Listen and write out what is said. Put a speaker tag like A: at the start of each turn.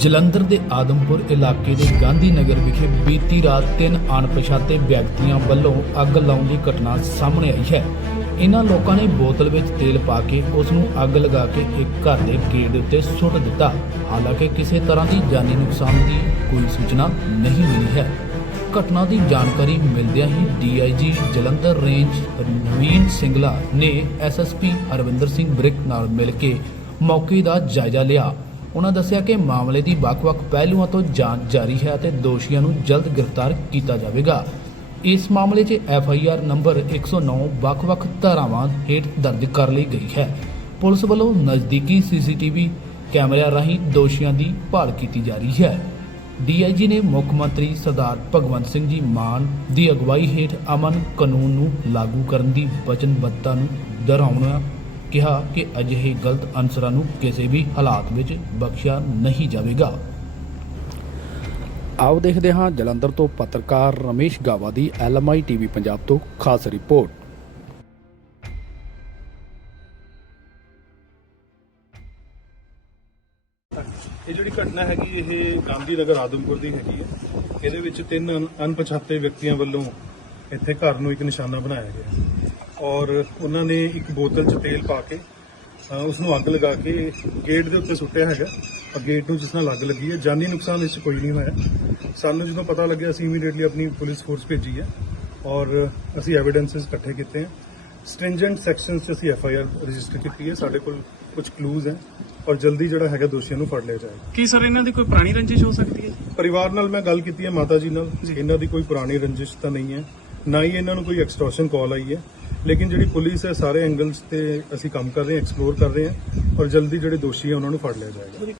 A: ਜਲੰਧਰ ਦੇ ਆਦਮਪੁਰ ਇਲਾਕੇ ਦੇ ਗਾਂਧੀ ਨਗਰ ਵਿਖੇ ਬੀਤੀ ਰਾਤ ਤਿੰਨ ਅਣਪਛਾਤੇ ਵਿਅਕਤੀਆਂ ਵੱਲੋਂ ਅੱਗ ਲਾਉਣ ਦੀ ਘਟਨਾ ਸਾਹਮਣੇ ਆਈ ਹੈ। ਇਹਨਾਂ ਲੋਕਾਂ ਨੇ ਬੋਤਲ ਵਿੱਚ ਤੇਲ ਪਾ ਕੇ ਉਸ ਨੂੰ ਅੱਗ ਲਗਾ ਕੇ ਇੱਕ ਘਰ ਦੇ ਗੇਟ ਦੇ ਉੱਤੇ ਸੁੱਟ ਦਿੱਤਾ। ਹਾਲਾਂਕਿ ਕਿਸੇ ਤਰ੍ਹਾਂ ਦੀ ਜਾਨੀ ਨੁਕਸਾਨ ਦੀ ਕੋਈ ਸੂਚਨਾ ਨਹੀਂ ਮਿਲੀ ਹੈ। ਘਟਨਾ ਦੀ ਜਾਣਕਾਰੀ ਮਿਲਦਿਆਂ ਹੀ ਡੀਆਈਜੀ ਜਲੰਧਰ ਰੇਂਜ ਨਵੀਨ ਸਿੰਗਲਾ ਨੇ ਐਸਐਸਪੀ ਹਰਵਿੰਦਰ ਸਿੰਘ ਬ੍ਰਿਕ ਨਾਲ ਮਿਲ ਕੇ ਮੌਕੇ ਦਾ ਜਾਇਜ਼ਾ ਲਿਆ। ਉਹਨਾਂ ਦੱਸਿਆ ਕਿ ਮਾਮਲੇ ਦੀ ਵੱਖ-ਵੱਖ ਪਹਿਲੂਆਂ ਤੋਂ ਜਾਂਚ ਜਾਰੀ ਹੈ ਅਤੇ ਦੋਸ਼ੀਆਂ ਨੂੰ ਜਲਦ ਗ੍ਰਿਫਤਾਰ ਕੀਤਾ ਜਾਵੇਗਾ। ਇਸ ਮਾਮਲੇ 'ਚ ਐਫ ਆਈ ਆਰ ਨੰਬਰ 109 ਵੱਖ-ਵੱਖ ਧਾਰਾਵਾਂ ਹੇਠ ਦਰਜ ਕਰ ਲਈ ਗਈ ਹੈ। ਪੁਲਿਸ ਵੱਲੋਂ ਨਜ਼ਦੀਕੀ ਸੀਸੀਟੀਵੀ ਕੈਮਰਿਆਂ ਰਾਹੀਂ ਦੋਸ਼ੀਆਂ ਦੀ ਭਾਲ ਕੀਤੀ ਜਾ ਰਹੀ ਹੈ। ਡੀਆਈਜੀ ਨੇ ਮੁੱਖ ਮੰਤਰੀ ਸਰਦਾਰ ਭਗਵੰਤ ਸਿੰਘ ਜੀ ਮਾਨ ਦੀ ਅਗਵਾਈ ਹੇਠ ਅਮਨ ਕਾਨੂੰਨ ਨੂੰ ਲਾਗੂ ਕਰਨ ਦੀ ਵਚਨਬੱਧਤਾ ਨੂੰ ਦੁਹਰਾਉਣਾ ਕਿਹਾ ਕਿ ਅਜਿਹੇ ਗਲਤ ਅਨਸਰਾਂ ਨੂੰ ਕਿਸੇ ਵੀ ਹਾਲਾਤ ਵਿੱਚ ਬਖਸ਼ਿਆ ਨਹੀਂ ਜਾਵੇਗਾ। ਆਓ ਦੇਖਦੇ ਹਾਂ ਜਲੰਧਰ ਤੋਂ ਪੱਤਰਕਾਰ ਰਮੇਸ਼ ਗਾਵਾ ਦੀ ਐਲਐਮਆਈ ਟੀਵੀ ਪੰਜਾਬ ਤੋਂ ਖਾਸ ਰਿਪੋਰਟ।
B: ਇਹ ਜਿਹੜੀ ਘਟਨਾ ਹੈਗੀ ਇਹ ਗਾਂਧੀ ਨਗਰ ਆਦਮਪੁਰ ਦੀ ਹੈਗੀ ਹੈ। ਇਹਦੇ ਵਿੱਚ ਤਿੰਨ ਅਣ- ਅਣਪਛਾਤੇ ਵਿਅਕਤੀਆਂ ਵੱਲੋਂ ਇੱਥੇ ਘਰ ਨੂੰ ਇੱਕ ਨਿਸ਼ਾਨਾ ਬਣਾਇਆ ਗਿਆ। ਔਰ ਉਹਨਾਂ ਨੇ ਇੱਕ ਬੋਤਲ 'ਚ ਤੇਲ ਪਾ ਕੇ ਉਸ ਨੂੰ ਅੱਗ ਲਗਾ ਕੇ ਗੇਟ ਦੇ ਉੱਤੇ ਸੁੱਟਿਆ ਹੈਗਾ। ਔਰ ਗੇਟ ਨੂੰ ਜਿਸ ਨਾਲ ਅੱਗ ਲੱਗੀ ਹੈ ਜਾਨੀ ਨੁਕਸਾਨ ਇਸ 'ਚ ਕੋਈ ਨਹੀਂ ਹੋਇਆ। ਸਾਨੂੰ ਜਦੋਂ ਪਤਾ ਲੱਗਿਆ ਅਸੀਂ ਇਮੀਡੀਏਟਲੀ ਆਪਣੀ ਪੁਲਿਸ ਫੋਰਸ ਭੇਜੀ ਹੈ। ਔਰ ਅਸੀਂ ਐਵੀਡੈਂਸਸ ਇਕੱਠੇ ਕੀਤੇ ਹੈ। ਸਟ੍ਰਿੰਜੈਂਟ ਸੈਕਸ਼ਨਸ 'ਚ ਅਸੀਂ ਐਫ ਆਈ ਆਰ ਰਜਿਸਟਰ ਕੀਤੀ ਹੈ। ਸਾਡੇ ਕੋਲ ਕੁਝ ਕਲੂਜ਼ ਹੈ। ਔਰ ਜਲਦੀ ਜਿਹੜਾ ਹੈਗਾ ਦੋਸ਼ੀਆਂ ਨੂੰ ਫੜ ਲਿਆ ਜਾਏਗਾ।
C: ਕੀ ਸਰ ਇਹਨਾਂ ਦੀ ਕੋਈ ਪੁਰਾਣੀ ਰੰਜਿਸ਼ ਹੋ ਸਕਦੀ ਹੈ?
B: ਪਰਿਵਾਰ ਨਾਲ ਮੈਂ ਗੱਲ ਕੀਤੀ ਹੈ ਮਾਤਾ ਜੀ ਨਾਲ। ਇਹਨਾਂ ਦੀ ਕੋਈ ਪੁਰਾਣੀ ਰੰਜਿਸ਼ ਤਾਂ ਨਹੀਂ ਹੈ। ਨਾ ਹੀ ਇਹਨਾਂ ਨੂੰ ਕੋਈ ਐਕਸਟੋਰਸ਼ਨ ਕਾਲ ਆਈ ਹੈ। ਲੇਕਿਨ ਜਿਹੜੀ ਪੁਲਿਸ ਹੈ, ਸਾਰੇ ਐਂਗਲਸ ਤੇ ਅਸੀਂ ਕੰਮ ਕਰ ਰਹੇ ਹਾਂ ਐਕਸਪਲੋਰ ਕਰ ਰਹੇ ਹਾਂ ਔਰ ਜਲਦੀ ਜਿਹੜੇ ਦੋਸ਼ੀ ਹੈ, ਉਹਨਾਂ ਨੂੰ ਫੜ ਲਿਆ ਜਾਏਗਾ।